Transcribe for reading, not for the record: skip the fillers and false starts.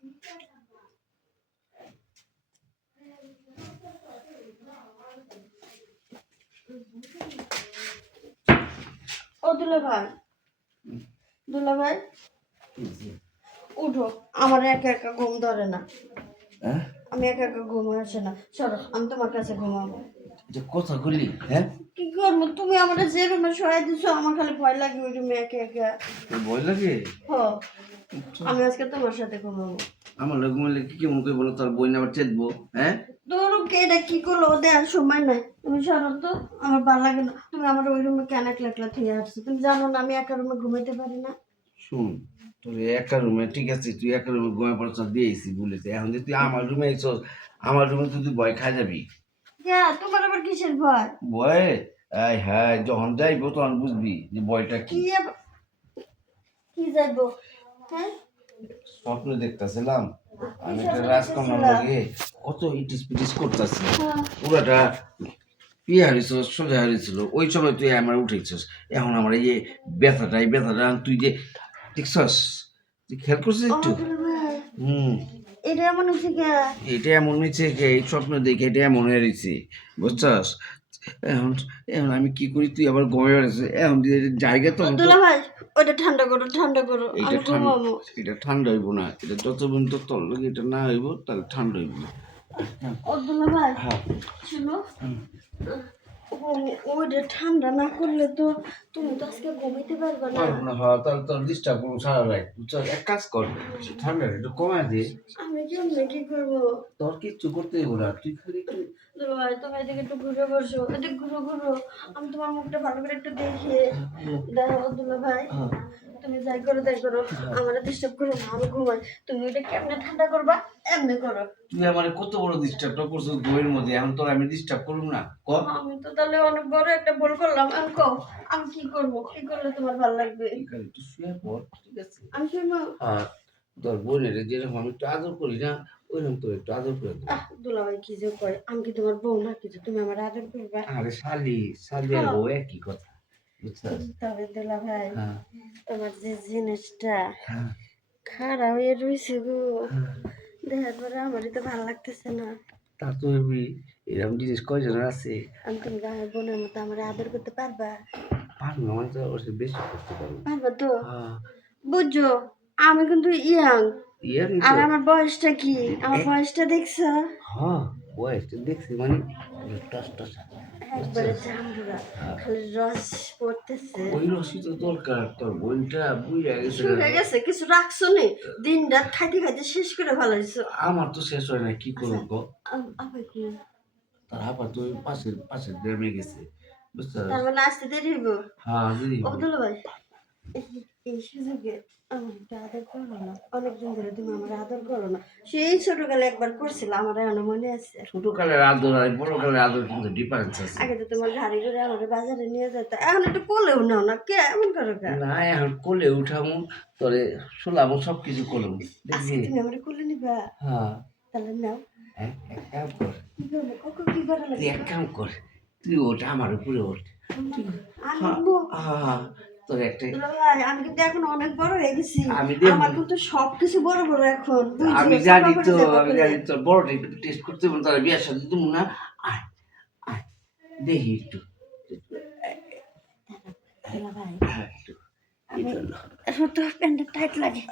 ও দুলা ভাই উঠো, আমার একা একা ঘুম ধরে না। আমি একা একা ঘুম আসে না, সরো আমি তোমার কাছে ঘুমাবো। কথা বলি, হ্যাঁ কি করবো, তুমি আমার যে রুমে শোয়াই দিছো, আমার খালি ভয় লাগে ওই রুমে একা একা। ভয় লাগে? আমি আজকে তোমার সাথে ঘুমাবো। আমার লোক ঘুমালে কি কেমন করে বলো, তোর বই না আবার চেতবো? হ্যাঁ তোরকে এটা কি করলো, ওদের আর সময় নাই। তুমি সরো তো, আমার ভালো লাগে না। তুমি আমার ওই রুমে কেন একলা একলা থেকে আসছো? তুমি জানো না আমি একা রুমে ঘুমাইতে পারি না। শুন, তোর একা রুমে ঠিক আছে, তুই একা রুমে ঘুমায় পড়ছ দিয়েছি বলেছে, এখন যে তুই আমার রুমে এসছ, আমার রুমে তুই ভয় খাই যাবি। তোমার আবার কিসের ভয়? ভয়? হ্যাঁ, যখন যাইবো তখন বুঝবি যে ভয়টা কি। কি যাইবো? হ্যাঁ, স্বপ্ন দেখতেছিলাম আমি একটা রাজকন্যার লগে কত ইটিস পিটিস করতেছি, পুরাটা ইয়ে হারিয়েছিল, সোজা হারিয়েছিল। ওই সময় তুই আমার উঠেছিস, এখন আমার এই ব্যথাটা তুই যে দেখছস, তুই খেয়াল করছিস একটু? এটা এমন হয়েছে এটা এমন হয়েছে, এই স্বপ্ন দেখে এটা এমন হয়েছে, বুঝছস? এখন এখন আমি কি করি, তুই আবার ঘুমিয়ে বেড়েছে, এখন জায়গা তো ভাই ওটা ঠান্ডা করো এটা ঠান্ডা হইব না, এটা যত পর্যন্ত তোর লাগে এটা না হইব তাহলে ঠান্ডা হইব না। ভাই শুনো, ওইটা ঠান্ডা না করলে তো তুমি তো আজকে ঘুমাইতে পারবে না। হ্যাঁ, তাহলে তোর ডিস্টার্ব করবো সারা রাত। চল এক কাজ কর, ঠান্ডাটা একটু কমায় দে। আমি কেমনে কি করবো? তোর কিচ্ছু করতে হইব না, তুই খালি ভাই তুমি এদিকে একটু ঘুরে বসো, এদিকে ঘুরো, আমি তোমার মুখটা ভালো করে একটু দেখি। দেখো দুলা ভাই, তুমি যাই করো আমার ডিস্টার্ব করো না, আমি ঘুমাই। তুমি এটা কেমনে ঠান্ডা করবা, এমনি করো। তুই আমার কত বড় ডিস্টার্বটা করছিস বইয়ের মধ্যে, এখন তোর আমি ডিস্টার্ব করব না? ক, আমি তো তাহলে অনেক বড় একটা ভুল করলাম। আমি কও আমি কি করবো, কি করলে তোমার ভালো লাগবে? একটু শুয়ে পড়, ঠিক আছে? আমি শুনবো। আর তোর বোনের যেরকম আমি একটু আদর করি না, ওইরকম তোর একটু আদর করে দেবো। দুলা ভাই কি যে কয়, আমি কি তোমার বউ না কিছু, তুমি আমার আদর করবা? আরে শালি আর বউ একই কথা, বুঝছিস? তবে দুলা ভাই, তোমার যে জিনিসটা খাড়া হয়ে রয়েছে গো, দেখার পরে আমারই তো ভালো লাগতেছে না। তা তো এরকম জিনিস কয়জন আছে? আমি তুমি আমার বোনের মতো আমার আদর করতে পারবা? পারবো না, মানে তো ওর বেশি করতে পারবো। পারবা তো? বুঝছো, আমি কিন্তু ইয়াং, আর আমার বয়সটা কি, আমার বয়সটা দেখছো? হ্যাঁ, বয়সটা দেখছি, মানে টস টস একবারে চামড়া, খালি রস পড়তেছে। ওই রসই তো দরকার, তোর বোনটা বুইড়া গেছে, শুকিয়ে গেছে, কিছু রাখছো নি? দিন রাত খাইতে খাইতে শেষ করে ফেলাইছো। আমার তো শেষ হয় না, কি করবো? আবার কি? তার আবার তো পাশের গ্রামে গেছে, বুঝছো? তার মানে আসতে দেরি হইব। হ্যাঁ দিদি, অবদুল ভাই, এই সুযোগে আমার একটু আদর করো না। অনেকদিন ধরে তুমি আমার আদর করো না। সেই ছোটকালে একবার করছিল, আমার এখনো মনে আছে। ছোটকালের আদর আর বড়কালের আদর কিন্তু ডিফারেন্স আছে। আগে তো তোমার গাড়ি করে আমার বাজারে নিয়ে যেত, এখন একটু কোলেও নাও না, কে এমন করো? না, এখন কোলে উঠামু, তোরে শোলামু, সব কিছু করবো, দেখবি? তুমি আমার কোলে নিবা? হ্যাঁ, তাহলে নাও। এক কাম কর, কি করা তুই এক কাম কর, তুই ওঠ আমার উপরে ওঠ। তোর একটা আমি কিন্তু এখন অনেক বড় হয়ে গেছি, আমার কিন্তু সবকিছু বড় বড় এখন। আমি জানি তো বড় টেস্ট করতে হবে, তারা বিয়ার সাথে তুমি না। আয় আয়, দেখি একটু। এখন তো প্যান্টটা টাইট লাগে।